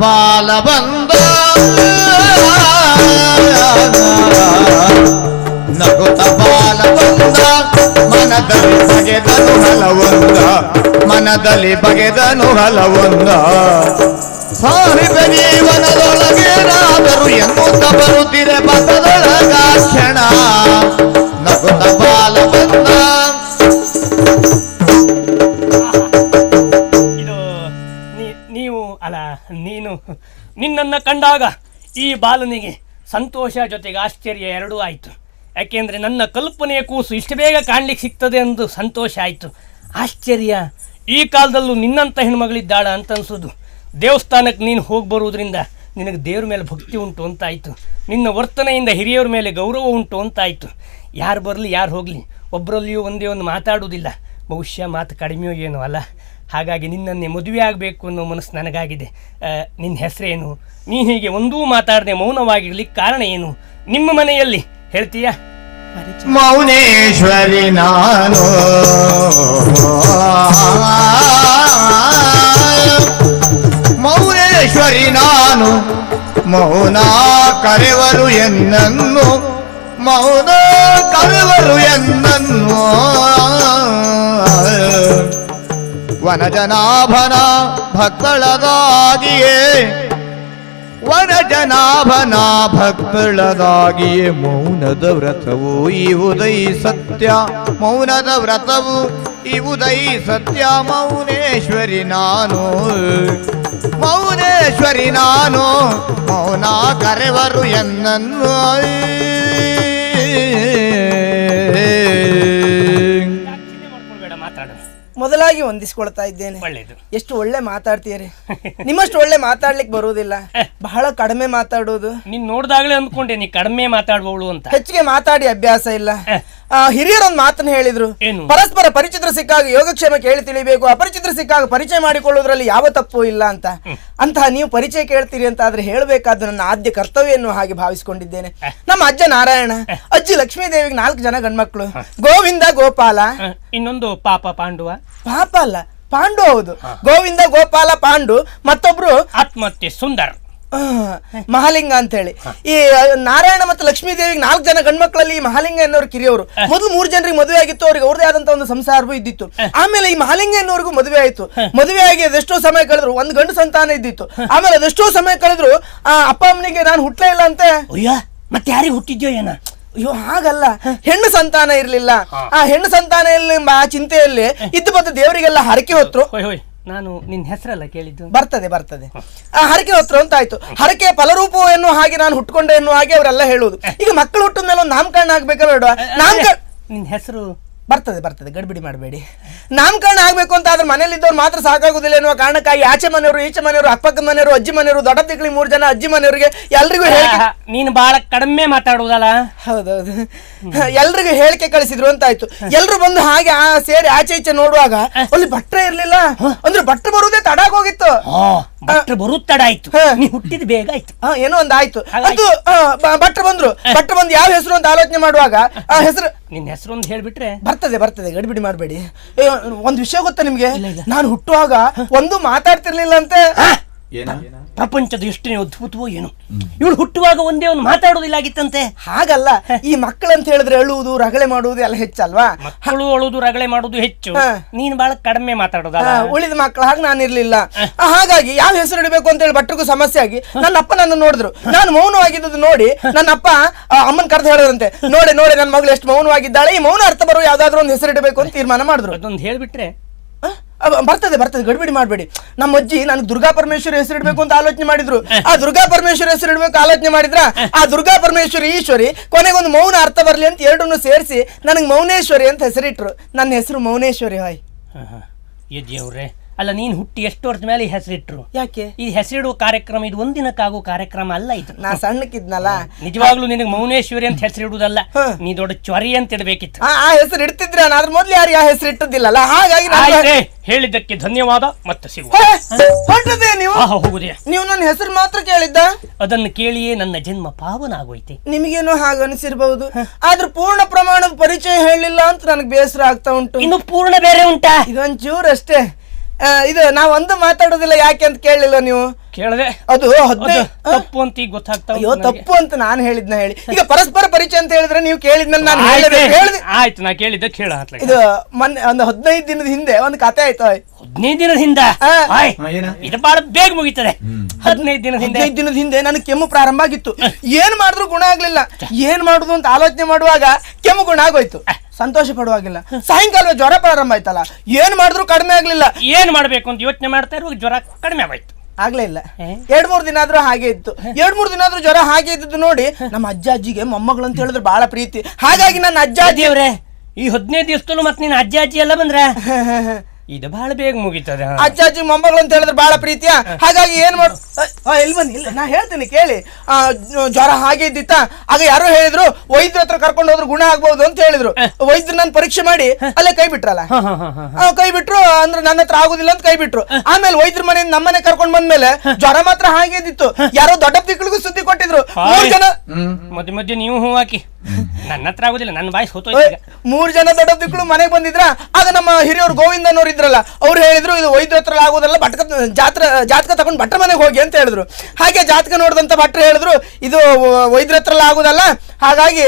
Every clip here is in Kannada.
ಬಾಲ ಬಂದ ನಗುತ್ತ ಬಾಲ ಬಂದ ಮನದಲ್ಲಿ ಬಗೆದನು ಹಲವೊಂದ ಮನದಲ್ಲಿ ಬಗೆದನು ಹಲವೊಂದ ಸಾಹಿಬ ಜೀವನದೊಳಗೇನಾದರೂ ಎನ್ನುತ್ತ ಬರುತ್ತಿರೆ ಬಸದೊಳಗ ಕ್ಷಣ ನಗುತ್ತ ಬಾಲ ಬಂದ. ಇದು ನೀವು ಅಲ್ಲ ನೀನು ನಿನ್ನನ್ನು ಕಂಡಾಗ ಈ ಬಾಲನಿಗೆ ಸಂತೋಷ ಜೊತೆಗೆ ಆಶ್ಚರ್ಯ ಎರಡೂ ಆಯಿತು. ಯಾಕೆಂದರೆ ನನ್ನ ಕಲ್ಪನೆಯ ಕೂಸು ಇಷ್ಟು ಬೇಗ ಕಾಣಲಿಕ್ಕೆ ಸಿಗ್ತದೆ ಎಂದು ಸಂತೋಷ ಆಯಿತು. ಆಶ್ಚರ್ಯ, ಈ ಕಾಲದಲ್ಲೂ ನಿನ್ನಂಥ ಹೆಣ್ಮಗಳಿದ್ದಾಳ ಅಂತ ಅನ್ಸೋದು. ದೇವಸ್ಥಾನಕ್ಕೆ ನೀನು ಹೋಗಿ ಬರುವುದರಿಂದ ನಿನಗೆ ದೇವ್ರ ಮೇಲೆ ಭಕ್ತಿ ಉಂಟು ಅಂತಾಯಿತು. ನಿನ್ನ ವರ್ತನೆಯಿಂದ ಹಿರಿಯವ್ರ ಮೇಲೆ ಗೌರವ ಉಂಟು ಅಂತಾಯಿತು. ಯಾರು ಬರಲಿ ಯಾರು ಹೋಗಲಿ ಒಬ್ಬರಲ್ಲಿಯೂ ಒಂದೇ ಒಂದು ಮಾತಾಡುವುದಿಲ್ಲ. ಬಹುಶಃ ಮಾತು ಕಡಿಮೆಯೋ ಏನೋ ಅಲ್ಲ. ಹಾಗಾಗಿ ನಿನ್ನನ್ನೇ ಮದುವೆ ಆಗಬೇಕು ಅನ್ನೋ ಮನಸ್ಸು ನನಗಾಗಿದೆ. ನಿನ್ನ ಹೆಸರೇನು? ನೀ ಹೀಗೆ ಒಂದೂ ಮಾತಾಡದೆ ಮೌನವಾಗಿರ್ಲಿಕ್ಕೆ ಕಾರಣ ಏನು? ನಿಮ್ಮ ಮನೆಯಲ್ಲಿ ಹೇಳ್ತೀಯಾ? ಮೌನೇಶ್ವರಿ ನಾನು ಮೌನೇಶ್ವರಿ ನಾನು ಮೌನ ಕರೆವರು ಎನ್ನನ್ನು ಮೌನ ಕರೆವರು ಎನ್ನನ್ನು ವನಜನಾಭನ ಭಕ್ತಳದಾಗಿಯೇ ವನಜನಾಭನ ಭಕ್ತಳದಾಗಿಯೇ ಮೌನದ ವ್ರತವು ಇವುದೈ ಸತ್ಯ ಮೌನದ ವ್ರತವು ಇವುದೈ ಸತ್ಯ ಮೌನೇಶ್ವರಿ ನಾನು ಮೌನೇಶ್ವರಿ ನಾನು ಮೌನ ಕರೆವರು ಎನ್ನನ್ನು ಮೊದಲಾಗಿ ಹೊಂದಿಸ್ಕೊಳ್ತಾ ಇದ್ದೇನೆ. ಒಳ್ಳೆಯದು. ಎಷ್ಟು ಒಳ್ಳೆ ಮಾತಾಡ್ತೀರಿ. ನಿಮ್ಮಷ್ಟು ಒಳ್ಳೆ ಮಾತಾಡ್ಲಿಕ್ಕೆ ಬರುವುದಿಲ್ಲ, ಬಹಳ ಕಡಿಮೆ ಮಾತಾಡೋದು. ನೀನ್ ನೋಡ್ದಾಗ್ಲೇ ಅಂದ್ಕೊಂಡೆ ನೀ ಕಡಿಮೆ ಮಾತಾಡುವವಳು ಅಂತ. ಹೆಚ್ಚಿಗೆ ಮಾತಾಡಿ ಅಭ್ಯಾಸ ಇಲ್ಲ. ಹಿರಿಯರೊಂದು ಮಾತನ್ನ ಹೇಳಿದ್ರು, ಏನು? ಪರಸ್ಪರ ಪರಿಚಿತರು ಸಿಕ್ಕಾಗ ಯೋಗಕ್ಷೇಮ ಕೇಳಿ ತಿಳಿಬೇಕು, ಅಪರಿಚಿತರು ಸಿಕ್ಕಾಗ ಪರಿಚಯ ಮಾಡಿಕೊಳ್ಳುವುದರಲ್ಲಿ ಯಾವ ತಪ್ಪು ಇಲ್ಲ ಅಂತ. ಅಂತಹ ನೀವು ಪರಿಚಯ ಕೇಳ್ತೀರಿ ಅಂತ ಆದ್ರೆ ಹೇಳಬೇಕಾದ ನನ್ನ ಆದ್ಯ ಕರ್ತವ್ಯ ಎನ್ನುವ ಹಾಗೆ ಭಾವಿಸಿಕೊಂಡಿದ್ದೇನೆ. ನಮ್ಮ ಅಜ್ಜ ನಾರಾಯಣ, ಅಜ್ಜಿ ಲಕ್ಷ್ಮೀದೇವಿಗೆ 4 ಜನ ಗಂಡ್ಮಕ್ಳು, ಗೋವಿಂದ, ಗೋಪಾಲ, ಇನ್ನೊಂದು ಪಾಪ ಪಾಂಡುವ. ಪಾಪ ಅಲ್ಲ, ಪಾಂಡು. ಹೌದು, ಗೋವಿಂದ, ಗೋಪಾಲ, ಪಾಂಡು, ಮತ್ತೊಬ್ರು ಆತ್ಮಹತ್ಯೆ ಸುಂದರ್, ಮಹಾಲಿಂಗ ಅಂತ ಹೇಳಿ. ಈ ನಾರಾಯಣ ಮತ್ತು ಲಕ್ಷ್ಮೀ ದೇವಿಗೆ 4 ಜನ ಗಂಡ್ಮಕ್ಳಲ್ಲಿ ಈ ಮಹಾಲಿಂಗ ಎನ್ನುವರು ಕಿರಿಯವರು. ಮೊದಲು 3 ಜನರಿಗೆ ಮದುವೆ ಆಗಿತ್ತು, ಅವ್ರಿಗೆ ಅವ್ರದೇ ಆದಂತ ಒಂದು ಸಂಸಾರವೂ ಇದ್ದಿತ್ತು. ಆಮೇಲೆ ಈ ಮಹಾಲಿಂಗ ಎನ್ನುವರಿಗೂ ಮದುವೆ ಆಯ್ತು. ಮದುವೆ ಆಗಿ ಅದೆಷ್ಟೋ ಸಮಯ ಕಳೆದ್ರು, ಒಂದು ಗಂಡು ಸಂತಾನ ಇದ್ದಿತ್ತು. ಆಮೇಲೆ ಅದೆಷ್ಟೋ ಸಮಯ ಕಳೆದ್ರು ಅಪ್ಪ ಅಮ್ಮನಿಗೆ ನಾನು ಹುಟ್ಟಲೇ ಇಲ್ಲ ಅಂತೆ. ಮತ್ತೆ ಯಾರಿಗೆ ಹುಟ್ಟಿದ್ಯೋ ಏನ? ಅಯ್ಯೋ ಹಾಗಲ್ಲ, ಹೆಣ್ಣು ಸಂತಾನ ಇರ್ಲಿಲ್ಲ. ಆ ಹೆಣ್ಣು ಸಂತಾನ ಆ ಚಿಂತೆಯಲ್ಲಿ ಇದ್ದು ಬಂದು ದೇವರಿಗೆಲ್ಲ ಹರಕೆ ಹೊತ್ರು. ನಾನು ನಿನ್ನ ಹೆಸರಲ್ಲ ಕೇಳಿದ್ದು. ಬರ್ತದೆ ಹರಕೆ ಹೊತ್ರು ಅಂತ ಆಯ್ತು. ಹರಕೆ ಫಲರೂಪ ಎನ್ನುವ ಹಾಗೆ ನಾನು ಹುಟ್ಕೊಂಡೆ ಎನ್ನುವ ಹಾಗೆ ಅವರೆಲ್ಲ ಹೇಳುವುದು. ಈಗ ಮಕ್ಕಳು ಹುಟ್ಟಿದ ಮೇಲೆ ಒಂದು ನಾಮಕರಣ ಆಗ್ಬೇಕಾ ಬೇಡ? ನಿನ್ನ ಹೆಸರು ಬರ್ತದೆ, ಗಡ್ಬಿಡಿ ಮಾಡಬೇಡಿ. ನಾಮಕರಣ ಆಗ್ಬೇಕು ಅಂತ ಆದ್ರೆ ಮನೇಲಿದ್ದವ್ರು ಮಾತ್ರ ಸಾಕಾಗುದಿಲ್ಲ ಎನ್ನುವ ಕಾರಣಕ್ಕಾಗಿ ಆಚೆ ಮನೆಯವರು, ಈಚೆ ಮನೆಯವರು, ಅಕ್ಕಪಕ್ಕದ ಮನೆಯವರು, ಅಜ್ಜಿ ಮನೆಯವರು, ದೊಡ್ಡ ತಿಂಗಳಿಗೆ 3 ಜನ ಅಜ್ಜಿ ಮನೆಯವರಿಗೆ ಎಲ್ರಿಗೂ ನೀನು ಬಹಳ ಕಡಿಮೆ ಮಾತಾಡುವುದಲ್ಲ. ಹೌದೌದು, ಎಲ್ರಿಗೂ ಹೇಳಿಕೆ ಕಳಿಸಿದ್ರು ಅಂತ ಆಯ್ತು. ಎಲ್ರು ಬಂದು ಹಾಗೆ ಸೇರಿ ಆಚೆ ಈಚೆ ನೋಡುವಾಗ ಅಲ್ಲಿ ಭಟ್ರೆ ಇರ್ಲಿಲ್ಲ. ಅಂದ್ರೆ ಭಟ್ರು ಬರುವುದೇ ತಡಾಗ ಹೋಗಿತ್ತು. ಬರುತ್ತ ತಡ ಆಯ್ತು, ನೀ ಹುಟ್ಟಿದ ಬೇಗ ಆಯ್ತು. ಏನೋ ಒಂದು ಆಯ್ತು. ಅದು ಭಟ್ರು ಬಂದು ಯಾವ ಹೆಸರು ಅಂತ ಆಲೋಚನೆ ಮಾಡುವಾಗ ಆ ಹೆಸರು, ನಿನ್ನ ಹೆಸರು ಒಂದು ಹೇಳ್ಬಿಟ್ರೆ ಬರ್ತದೆ, ಗಡಿಬಿಡಿ ಮಾಡಬೇಡಿ. ಒಂದು ವಿಷಯ ಗೊತ್ತಾ ನಿಮ್ಗೆ? ನಾನು ಹುಟ್ಟುವಾಗ ಒಂದು ಮಾತಾಡ್ತಿರ್ಲಿಲ್ಲ ಅಂತೆ. ಪ್ರಪಂಚದ ಎಷ್ಟು ಅದ್ಭುತವೋ ಏನು, ಇವಳು ಹುಟ್ಟುವಾಗ ಒಂದೇ ಒಂದು ಮಾತಾಡೋದಿಲ್ಲ ಆಗಿತ್ತಂತೆ. ಹಾಗಲ್ಲ, ಈ ಮಕ್ಕಳಂತ ಹೇಳಿದ್ರೆ ಅಳುವುದು ರಗಳೆ ಮಾಡುವುದು ಎಲ್ಲ ಹೆಚ್ಚಲ್ವಾ? ಮಕ್ಕಳು ಅಳುವುದು ರಗಳೆ ಮಾಡುವುದು ಹೆಚ್ಚು, ನೀನು ಬಹಳ ಕಡಿಮೆ ಮಾತಾಡೋದ. ಉಳಿದ ಮಕ್ಕಳ ಹಾಗೆ ನಾನಿರ್ಲಿಲ್ಲ. ಹಾಗಾಗಿ ಯಾವ ಹೆಸರು ಇಡಬೇಕು ಅಂತ ಹೇಳಿ ಭಟ್ರಿಗೂ ಸಮಸ್ಯೆ ಆಗಿ ನನ್ನ ಅಪ್ಪ ನನ್ನ ನೋಡಿದ್ರು. ನಾನು ಮೌನವಾಗಿದ್ದು ನೋಡಿ ನನ್ನ ಅಪ್ಪ ಅಮ್ಮನ್ ಕರೆದು ಹೇಳಿದ್ರಂತೆ, ನೋಡೆ ನನ್ನ ಮಗಳು ಎಷ್ಟು ಮೌನವಾಗಿದ್ದಾಳೆ, ಈ ಮೌನ ಅರ್ಥ ಬರುವ ಯಾವ್ದಾದ್ರು ಒಂದು ಹೆಸರು ಇಡಬೇಕು ಅಂತ ತೀರ್ಮಾನ ಮಾಡಿದ್ರು. ಅದೊಂದು ಹೇಳ್ಬಿಟ್ರೆ ಬರ್ತದೆ, ಗಡಿಬಿಡಿ ಮಾಡಬೇಡಿ. ನಮ್ಮ ಅಜ್ಜಿ ನನಗೆ ದುರ್ಗಾ ಪರಮೇಶ್ವರಿ ಹೆಸರಿಡ್ಬೇಕು ಅಂತ ಆಲೋಚನೆ ಮಾಡಿದ್ರು. ಆ ದುರ್ಗಾ ಪರಮೇಶ್ವರಿ ಹೆಸರಿಡ್ಬೇಕು ಆಲೋಚನೆ ಮಾಡಿದ್ರ, ಆ ದುರ್ಗಾ ಪರಮೇಶ್ವರಿ ಈಶ್ವರಿ ಕೊನೆಗೊಂದು ಮೌನ ಅರ್ಥ ಬರ್ಲಿ ಅಂತ ಎರಡನ್ನು ಸೇರಿಸಿ ನನಗೆ ಮೌನೇಶ್ವರಿ ಅಂತ ಹೆಸರಿಟ್ರು. ನನ್ನ ಹೆಸರು ಮೌನೇಶ್ವರಿ. ಹಾಯ್ ಯಜ್ಞವ್ರೆ, ಅಲ್ಲ ನೀನು ಹುಟ್ಟಿ ಎಷ್ಟು ವರ್ಷದ ಮೇಲೆ ಈ ಹೆಸರಿಟ್ರು? ಯಾಕೆ ಈ ಹೆಸರಿಡುವ ಕಾರ್ಯಕ್ರಮ ಇದು ಒಂದಿನಕ್ಕಾಗೋ ಕಾರ್ಯಕ್ರಮ ಅಲ್ಲ. ಇದು ನಾ ಸಣ್ಣಕ್ಕಿದ್ನಲ್ಲ. ನಿಜವಾಗ್ಲೂ ನಿನಗೆ ಮೌನೇಶ್ವರಿ ಅಂತ ಹೆಸರಿಡುವುದಲ್ಲ, ನೀ ದೊಡ್ಡ ಚ್ವರಿ ಅಂತ ಇಡಬೇಕಿತ್ತು. ಆ ಹೆಸರು ಇಡ್ತಿದ್ರೆ ಅದ್ರ ಮೊದ್ಲು ಯಾರು ಆ ಹೆಸರು ಇಟ್ಟದಿಲ್ಲಲ್ಲ. ಹಾಗಾಗಿ ಹೇಳಿದ್ದಕ್ಕೆ ಧನ್ಯವಾದ. ಮತ್ತೆ ಸಿಗುವ. ಹೊರಟದೆ ನೀವು? ಹೋಗುದೇ. ನೀವು ನನ್ನ ಹೆಸರು ಮಾತ್ರ ಕೇಳಿದ್ದ? ಅದನ್ನು ಕೇಳಿಯೇ ನನ್ನ ಜನ್ಮ ಪಾವನ ಆಗೋಯ್ತೆ. ನಿಮಗೇನೋ ಹಾಗೆ ಅನಿಸಿರ್ಬಹುದು, ಆದ್ರೆ ಪೂರ್ಣ ಪ್ರಮಾಣದ ಪರಿಚಯ ಹೇಳಿಲ್ಲ ಅಂತ ನನಗೆ ಬೇಸರ ಆಗ್ತಾ ಉಂಟು. ಇನ್ನು ಪೂರ್ಣ ಬೇರೆ ಉಂಟಾ? ಇದೊಂಚೂರು ಅಷ್ಟೇ. ಇದು ನಾವು ಒಂದು ಮಾತಾಡೋದಿಲ್ಲ ಯಾಕೆ ಅಂತ ಕೇಳಲಿಲ್ಲ ನೀವು. ಕೇಳದೆ ಅದು 15 ತಪ್ಪು ಅಂತ ಈಗ ಗೊತ್ತಾಗ್ತಾ ಅಯ್ಯೋ ತಪ್ಪು ಅಂತ ನಾನು ಹೇಳಿದ್ನ ಹೇಳಿ. ಈಗ ಪರಸ್ಪರ ಪರಿಚಯ ಅಂತ ಹೇಳಿದ್ರೆ ನೀವು ಕೇಳಿದ್ಮೇಲೆ ನಾನು ಹೇಳಿದೆ. ಆಯ್ತು, ನಾ ಕೇಳಿದ್ದೆ ಕೇಳ. ಇದು ಮೊನ್ನೆ ಒಂದು 15 ದಿನದ ಹಿಂದೆ ಒಂದು ಕತೆ ಆಯ್ತು. 15 ದಿನದ ಹಿಂದೆ ಇದು ಬಹಳ ಬೇಗ ಮುಗಿತದೆ. 15 ದಿನದ ಹಿಂದೆ ನನಗೆ ಕೆಮ್ಮು ಪ್ರಾರಂಭ ಆಗಿತ್ತು. ಏನ್ ಮಾಡಿದ್ರು ಗುಣ ಆಗ್ಲಿಲ್ಲ. ಏನ್ ಮಾಡುದು ಅಂತ ಆಲೋಚನೆ ಮಾಡುವಾಗ ಕೆಮ್ಮು ಗುಣ ಆಗೋಯ್ತು. ಸಂತೋಷ ಪಡುವಾಗಿಲ್ಲ. ಸಾಯಂಕಾಲ ಜ್ವರ ಪ್ರಾರಂಭ ಆಯ್ತಲ್ಲ, ಏನ್ ಮಾಡಿದ್ರು ಕಡಿಮೆ ಆಗ್ಲಿಲ್ಲ. ಏನ್ ಮಾಡ್ಬೇಕು ಅಂತ ಯೋಚನೆ ಮಾಡ್ತಾ ಇರುವಾಗ ಜ್ವರ ಕಡಿಮೆ ಆಗೋಯ್ತು. ಆಗ್ಲೇ ಇಲ್ಲ. 2-3 ದಿನ ಆದ್ರೂ ಹಾಗೆ ಇತ್ತು. 2-3 ದಿನ ಆದ್ರೂ ಜ್ವರ ಹಾಗೆ ಇದ್ದು ನೋಡಿ ನಮ್ಮ ಅಜ್ಜಿಗೆ ಮೊಮ್ಮಗಳು ಅಂತ ಹೇಳಿದ್ರೆ ಬಹಳ ಪ್ರೀತಿ. ಹಾಗಾಗಿ ನನ್ನ ಅಜ್ಜಿಯವ್ರೆ ಈ 15 ದಿವಸದಲ್ಲೂ ಮತ್ತೆ ನೀನು ಅಜ್ಜಿ ಎಲ್ಲ ಬಂದ್ರೆ ಇದು ಬಹಳ ಬೇಗ ಮುಗಿತದೆ. ಅಜ್ಜಿ ಮೊಮ್ಮಗಳು ಅಂತ ಹೇಳಿದ್ರೆ ಬಹಳ ಪ್ರೀತಿಯ. ಹಾಗಾಗಿ ಏನ್ ಮಾಡು, ಎಲ್ಲಿ ಬನ್ನಿ, ಇಲ್ಲ ನಾ ಹೇಳ್ತೀನಿ ಕೇಳಿ. ಜ್ವರ ಹಾಗೆ ಇದ್ದಿತ್ತ. ಆಗ ಯಾರೋ ಹೇಳಿದ್ರು ವೈದ್ಯರ ಹತ್ರ ಕರ್ಕೊಂಡು ಹೋದ್ರು ಗುಣ ಆಗ್ಬಹುದು ಅಂತ ಹೇಳಿದ್ರು. ವೈದ್ಯರು ನಾನು ಪರೀಕ್ಷೆ ಮಾಡಿ ಅಲ್ಲೇ ಕೈ ಬಿಟ್ರಲ್ಲ. ಕೈ ಬಿಟ್ರು ಅಂದ್ರೆ ನನ್ನ ಹತ್ರ ಆಗುದಿಲ್ಲ ಅಂತ ಕೈ ಬಿಟ್ರು. ಆಮೇಲೆ ವೈದ್ಯರ ಮನೆಯಿಂದ ನಮ್ಮನೆ ಕರ್ಕೊಂಡ್ ಬಂದ್ಮೇಲೆ ಜ್ವರ ಮಾತ್ರ ಹಾಗೆ ಇದ್ದಿತ್ತು. ಯಾರೋ ದೊಡ್ಡ ತಿಕ್ಕಳಿಗೂ ಸುದ್ದಿ ಕೊಟ್ಟಿದ್ರು. 3 ಜನ ಮಧ್ಯ ಮಧ್ಯೆ ನೀವು ಹೂ ಹಾಕಿ ನನ್ನ ಹತ್ರ ಆಗುದಿಲ್ಲ, ನನ್ನ ಬಾಯಿ ಸೋತೋ. 3 ಜನ ದೊಡ್ಡ ತಿಕ್ಕಳು ಮನೆಗೆ ಬಂದಿದ್ರ. ಆಗ ನಮ್ಮ ಹಿರಿಯವರು ಗೋವಿಂದನವ್ರು ಇದ್ರಲ್ಲ, ಅವ್ರು ಹೇಳಿದ್ರು ಇದು ವೈದ್ಯರ ಹತ್ರ ಆಗೋದಲ್ಲ, ಜಾತಕ ತಗೊಂಡು ಭಟ್ರ ಮನೆಗೆ ಹೋಗಿ ಅಂತ ಹೇಳಿದ್ರು. ಹಾಗೆ ಜಾತಕ ನೋಡಿದಂತ ಭಟ್ರು ಹೇಳಿದ್ರು ಇದು ವೈದ್ಯರ ಹತ್ರ ಆಗೋದಲ್ಲ, ಹಾಗಾಗಿ